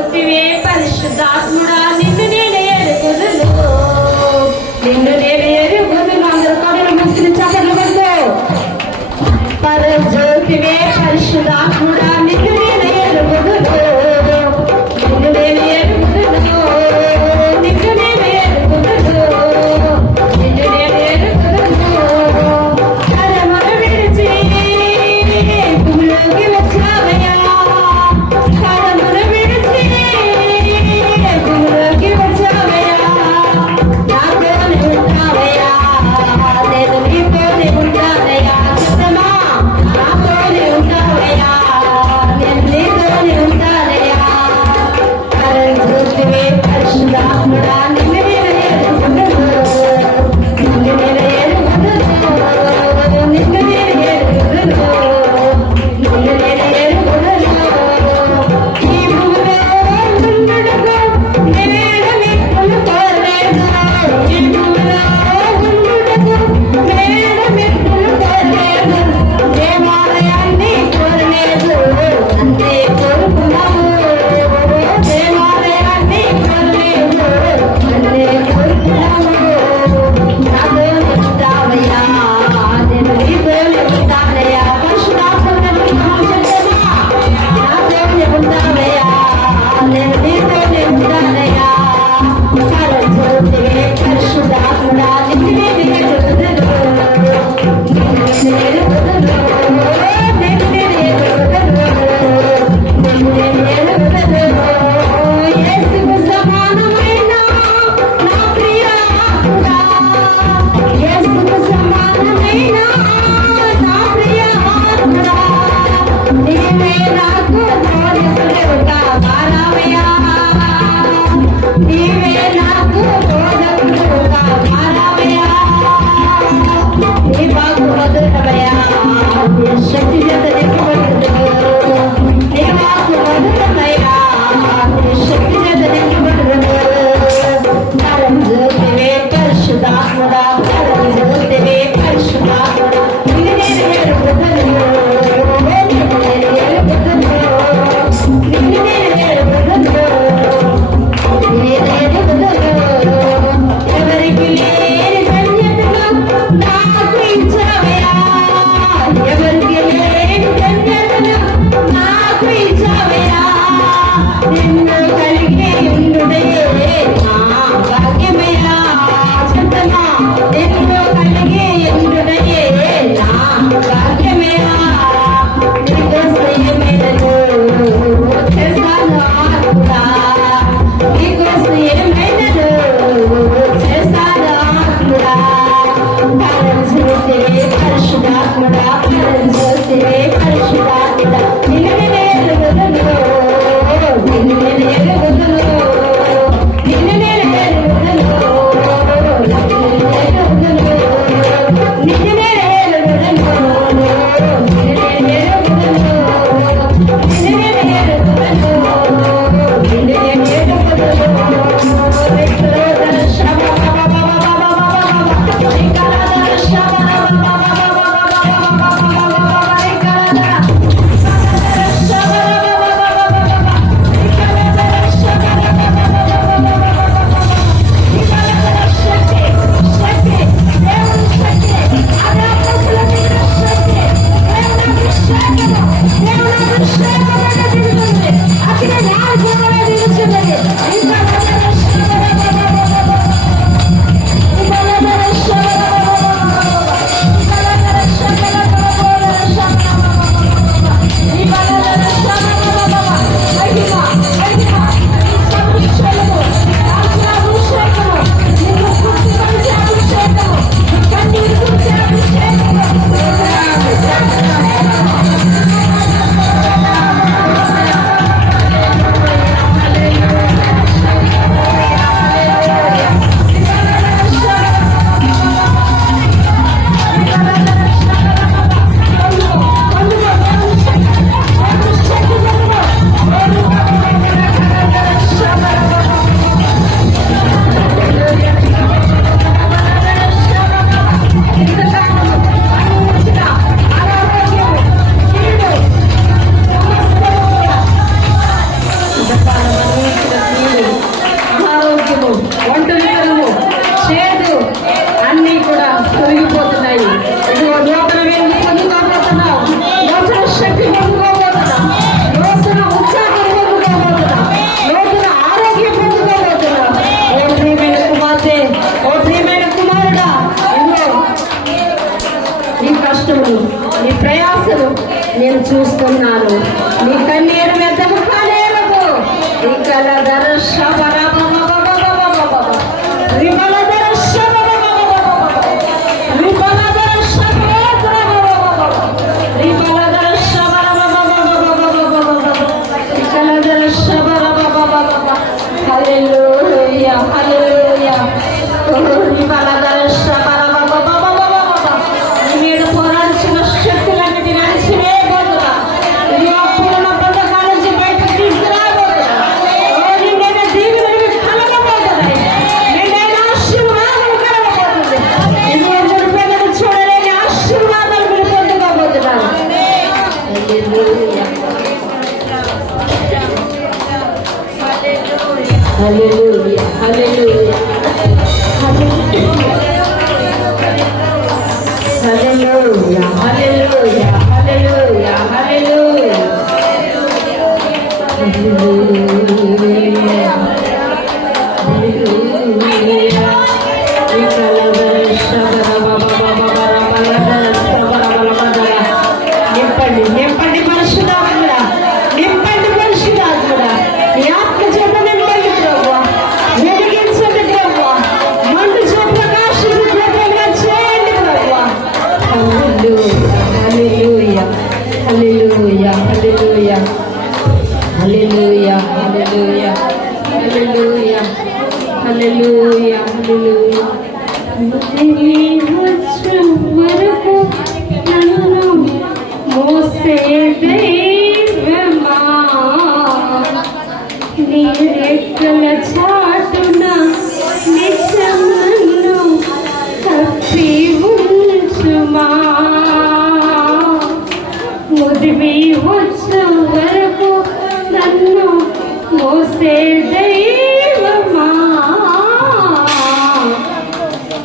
జ్యోతివే పరిశుద్ధాత్ముడా నిన్ను నేను ఎరుగుదును నిన్ను నేను ఎరుగుదును అందరూ కనులు మూసుకుని చప్పట్లు కొడుతూ జ్యోతివే పరిశుద్ధాత్ముడా నిన్ను నేను ఎరుగుదును నిన్ను నేను ఎరుగుదును నిన్ను నేను ఎరుగుదును నిన్ను నేను ఎరుగుదును కడమను విడిచి భూమిలోకి వచ్చావయ్యా కడమను విడిచి భూమిలోకి వచ్చావయ్యా నాతో ఉంటా నీ ప్రయాసను నేను చూస్తున్నాను. నీ కన్నీరు వ్యర్థము కానేరదు. హల్లెలూయా హల్లెలూయా మీరు పోరాడుతున్న శక్తులన్నిటిని అణిచివేయబోతున్నా. ఇది అప్పుడున్న బంధకాల నుంచి బయటకు తీసుకురాబోతున్నా. నిండైన దీవెనలు కలగబోతున్నాయి. నిండైన ఆశీర్వాదం కలగబోతుంది. ఇది ఎదురు ప్రజలు చూడలేని ఆశీర్వాదాలు మీరు పొందుకోబోతున్నారు. హల్లెలూయా హల్లెలూయా హల్లెలూయా హల్లెలూయా హల్లెలూయా హల్లెలూయా నింపండి నింపండి పరిశుద్ధాత్మడా, నింపండి పరిశుద్ధాత్మడా. నీ ఆత్మ చేత నింపండి ప్రభువా. వెలిగించండి ప్రభువా. మండు చేత ప్రకాశించే దీపంగా చేయండి ప్రభువా. హల్లెలూయా హల్లెలూయా హల్లెలూయా హల్లెలూయా హల్లెలూయా హల్లెలూయా హల్లెలూయా హల్లెలూయా. వచ్చు వరకు నన్ను మోసే దైవమా, నీ రెక్కల చాటున నిత్యం నన్ను కప్పి ఉంచుమా. ముదిమి వచ్చు వరకు నన్ను మోసే దైవమా,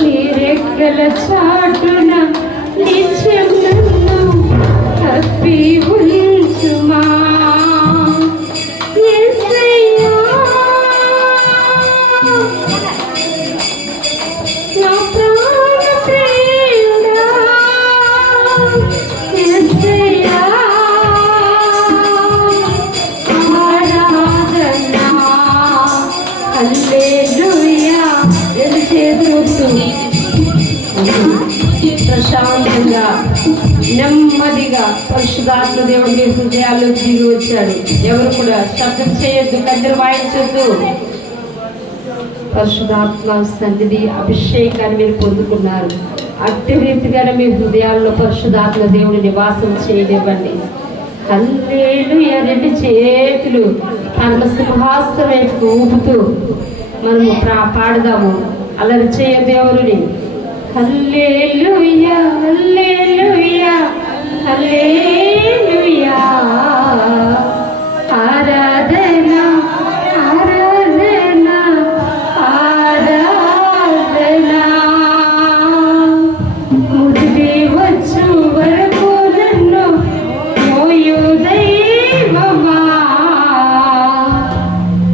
నీ రెక్కల చాటున నిత్యం నన్ను కప్పి ఉంచుమా. యేసయ్యా, నా ప్రాణ ప్రియుడా, యేసయ్యా, ఆరాధన. హల్లెలూయా. ప్రశాంతంగా నెమ్మదిగా పరిశుద్ధాత్మ దేవుడు మీ హృదయాల్లో దిగి వచ్చాడు. ఎవరు కూడా శబ్దం చేయొద్దు, కద్దరు వాయించొద్దు. పరిశుద్ధాత్మ సన్నిధి అభిషేకాన్ని మీరు పొందుకున్నారు. అట్టి రీతిగానే మీ హృదయాల్లో పరిశుద్ధాత్మ దేవుడు నివాసం చేయనివ్వండి. హల్లెలూయా. రెండు చేతులు తన సింహాసనం వైపు ఊపుతూ మనము పాడదాము. అల్లరి చేయ దేవుని. హల్లెలూయా హల్లెలూయా హల్లెలూయా. ఆరాధన ఆరాధన ఆరాధన. ముదిమి వచ్చు వరకు నన్ను మోయు దైవమా,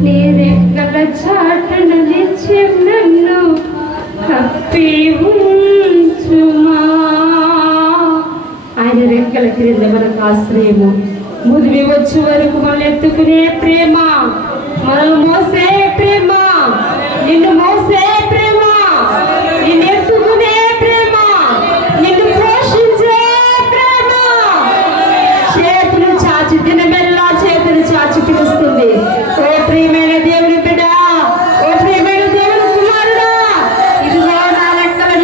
నీ రెక్కల చాటున నిత్యం నన్ను కప్పి ఉంచుమా. ఆయన రెక్కల క్రింద మనకు ఆశ్రయము. ముదిమి వచ్చే వరకు మనల్ని ఎత్తుకునే ప్రేమ, మనం మోసే ప్రేమ, నిన్ను మోసే ప్రేమ, నిన్ను ఎత్తుకునే ప్రేమ, నిన్ను పోషించే ప్రేమ. చేతులు చాచి దినమెల్లా చేతులు చాచి పిలుస్తుంది.